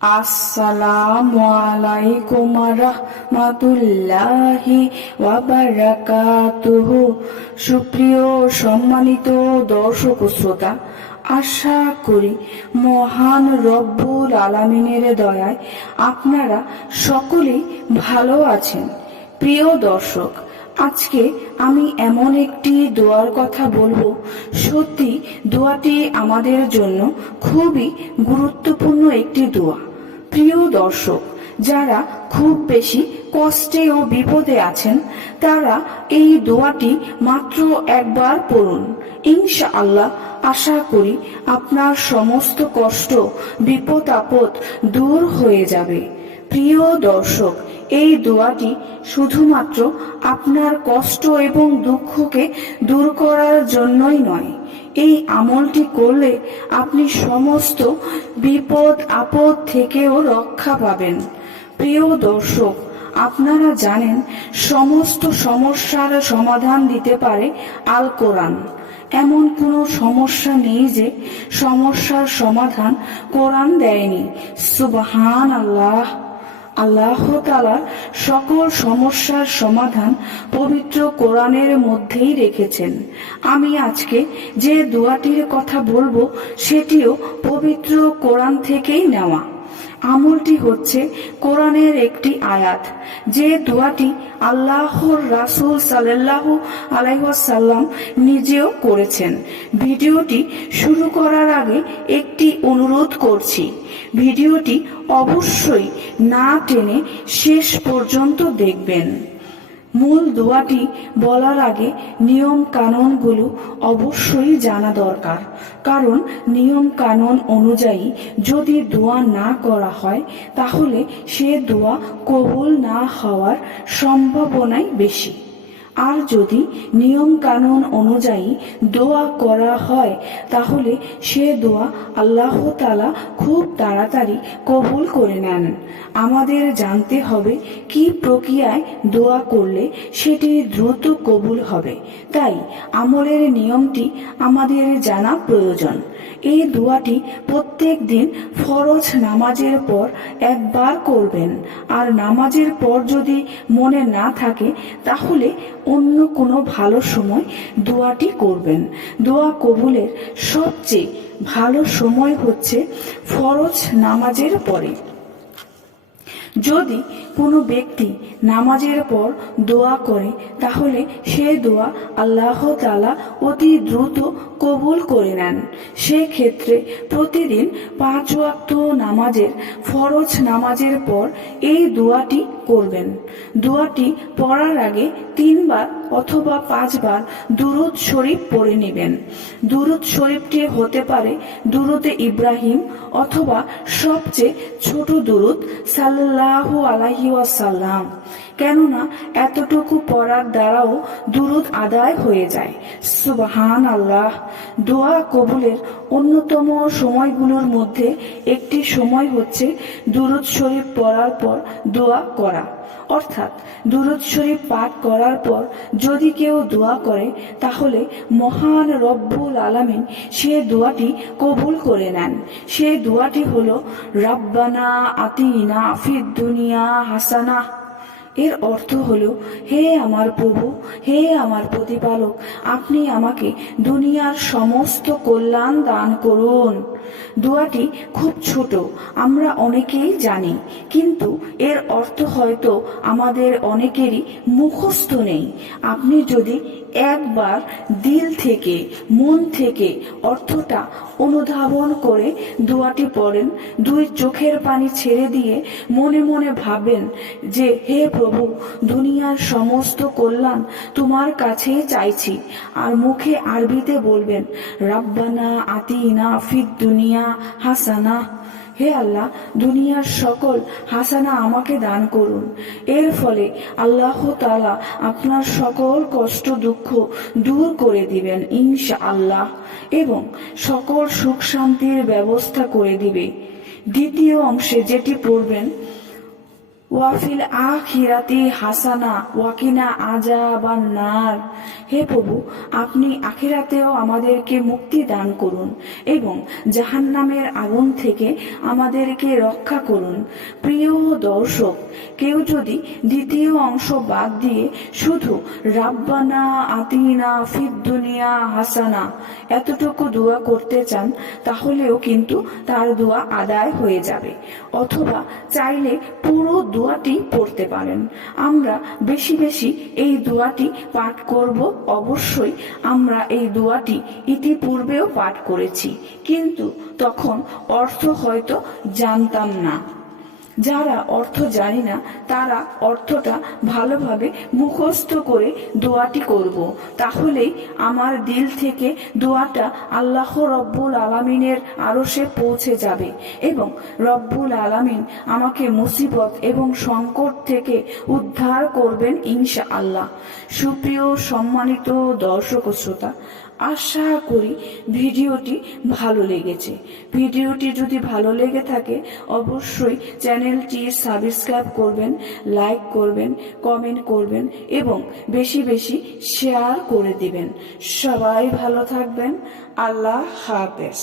আসসালামু আলাইকুম রাহমাতুল্লাহি ওয়া বারাকাতুহু। সুপ্রিয় সম্মানিত দর্শক ও শ্রোতা, আশা করি মহান রব্বুল আলামিনের দয়ায় আপনারা সকলেই ভালো আছেন। প্রিয় দর্শক, আজকে আমি এমন একটি দোয়ার কথা বলবো, সত্যি দোয়াটি আমাদের জন্য খুবই গুরুত্বপূর্ণ একটি দোয়া। প্রিয় দর্শক, যারা খুব বেশি কষ্টে ও বিপদে আছেন তারা এই দোয়াটি মাত্র একবার পড়ুন। ইনশাআল্লাহ আশা করি আপনার সমস্ত কষ্ট বিপদ আপদ দূর হয়ে যাবে। প্রিয় দর্শক, এই দোয়াটি শুধুমাত্র আপনার কষ্ট এবং দুঃখকে দূর করার জন্যই নয়, এই আমলটি করলে আপনি সমস্ত বিপদ আপদ থেকেও রক্ষা পাবেন। প্রিয় দর্শক, আপনারা জানেন সমস্ত সমস্যার সমাধান দিতে পারে আল কোরআন। এমন কোনো সমস্যা নেই যে সমস্যার সমাধান কোরআন দেয়নি। সুবহান আল্লাহ। আল্লাহ তাআলা সকল সমস্যার সমাধান পবিত্র কোরআনের মধ্যেই রেখেছেন। আমি আজকে যে দোয়াটির কথা বলবো সেটিও পবিত্র কোরআন থেকেই নেওয়া। আমলটি হচ্ছে কোরআনের একটি আয়াত, যে দোয়াটি আল্লাহর রাসূল সাল্লাল্লাহু আলাইহি ওয়াসাল্লাম নিজেও করেছেন। ভিডিওটি শুরু করার আগে একটি অনুরোধ করছি, ভিডিওটি অবশ্যই না টেনে শেষ পর্যন্ত দেখবেন। মূল দোয়াটি বলার আগে নিয়ম কানুনগুলো অবশ্যই জানা দরকার, কারণ নিয়ম কানুন অনুযায়ী যদি দোয়া না করা হয় তাহলে সে দোয়া কবুল না হওয়ার সম্ভাবনাই বেশি। আর যদি নিয়ম কানুন অনুযায়ী দোয়া করা হয় তাহলে সে দোয়া আল্লাহ তাআলা খুব তাড়াতাড়ি কবুল করে নেন। আমাদের জানতে হবে কি প্রক্রিয়ায় দোয়া করলে সেটি দ্রুত কবুল হবে, তাই আমলের নিয়মটি আমাদের জানা প্রয়োজন। এই দোয়াটি প্রত্যেক দিন ফরজ নামাজের পর একবার করবেন, আর নামাজের পর যদি মনে না থাকে তাহলে অন্য কোনো ভালো সময় দোয়াটি করবেন। দোয়া কবুলের সবচেয়ে ভালো সময় হচ্ছে ফরজ নামাজের পরে। যদি কোনো ব্যক্তি নামাজের পর দোয়া করে তাহলে সে দোয়া আল্লাহ তাআলা অতি দ্রুত কবুল করে নেন। সেক্ষেত্রে প্রতিদিন 5 ওয়াক্ত নামাজের ফরজ নামাজের পর এই দোয়াটি করবেন। দোয়াটি পড়ার আগে 3 বার অথবা 5 বার দুরূদ শরীফ পড়ে নেবেন। দুরূদ শরীফটি হতে পারে দুরূদে ইব্রাহিম অথবা সবচেয়ে ছোট দুরূদ সাল্লাল্লাহু আলাইহি ওয়াসাল্লাম, কেননা এতটুকু পড়ার দ্বারাও দুরূদ আদায় হয়ে যায়। সুবহান আল্লাহ। দোয়া কবুলের অন্যতম সময়গুলোর মধ্যে একটি সময় হচ্ছে দুরূদ শরীফ পড়ার পর দোয়া করা, অর্থাৎ দুরূদ শরীফ পাঠ করার পর যদি কেউ দোয়া করে তাহলে মহান রব্বুল আলামিন সে দোয়াটি কবুল করে নেন। সে দোয়াটি হলো রাব্বানা আতিনা ফিদ দুনিয়া হাসানা। এর অর্থ হলো, হে আমার প্রভু, হে আমার প্রতিপালক, আপনি আমাকে দুনিয়ার সমস্ত কল্যাণ দান করুন। দোয়াটি খুব ছোট, আমরা অনেকেই জানি, কিন্তু এর অর্থ হয়তো আমাদের অনেকেরই মুখস্থ নেই। আপনি যদি একবার দিল থেকে মন থেকে অর্থটা অনুধাবন করে দোয়াটি পড়েন, 2 চোখের পানি ছেড়ে দিয়ে মনে মনে ভাবেন যে হে প্রভু, দুনিয়ার সমস্ত কল্যাণ তোমার কাছেই চাইছি, আর মুখে আরবিতে বলবেন রাব্বানা আতিনা ফিদ দুনিয়া হাসানা। হে আল্লাহ, দুনিয়ার সকল হাসানা আমাকে দান করুন। এর ফলে আল্লাহ তাআলা আপনার সকল কষ্ট দুঃখ দূর করে দিবেন ইনশাআল্লাহ, এবং সকল সুখ শান্তির ব্যবস্থা করে দিবে। দ্বিতীয় অংশে যেটি পড়বেন, ওয়াফিল আখিরাতি হাসানা ওয়াকিনা আযাবান নার। হে প্রভু, আপনি আখিরাতেও আমাদেরকে মুক্তি দান করুন এবং জাহান্নামের আগুন থেকে আমাদেরকে রক্ষা করুন। প্রিয় দর্শক, কেউ যদি দ্বিতীয় অংশ বাদ দিয়ে শুধু রাব্বানা আতিনা ফিদ দুনিয়া হাসানা এতটুকু দোয়া করতে চান, তাহলেও কিন্তু তার দোয়া আদায় হয়ে যাবে। অথবা চাইলে পুরো দোয়াটি পড়তে পারেন। আমরা বেশি বেশি এই দোয়াটি পাঠ করব। অবশ্যই আমরা এই দোয়াটি ইতিপূর্বেও পাঠ করেছি, কিন্তু তখন অর্থ হয়তো জানতাম না। যারা অর্থ জানি না তারা অর্থটা ভালোভাবে মুখস্থ করে দোয়াটি করব। তাহলেই আমার দিল থেকে দোয়াটা আল্লাহ রব্বুল আলামিনের আরশে পৌঁছে যাবে এবং রব্বুল আলামিন আমাকে মুসিবত এবং সংকট থেকে উদ্ধার করবেন ইনশাআল্লাহ। সুপ্রিয় সম্মানিত দর্শক ও শ্রোতা, আশা করি ভিডিওটি ভালো লেগেছে। ভিডিওটি যদি ভালো লেগে থাকে অবশ্যই চ্যানেলটি সাবস্ক্রাইব করবেন, লাইক করবেন, কমেন্ট করবেন এবং বেশি বেশি শেয়ার করে দিবেন। সবাই ভালো থাকবেন। আল্লাহ হাফেজ।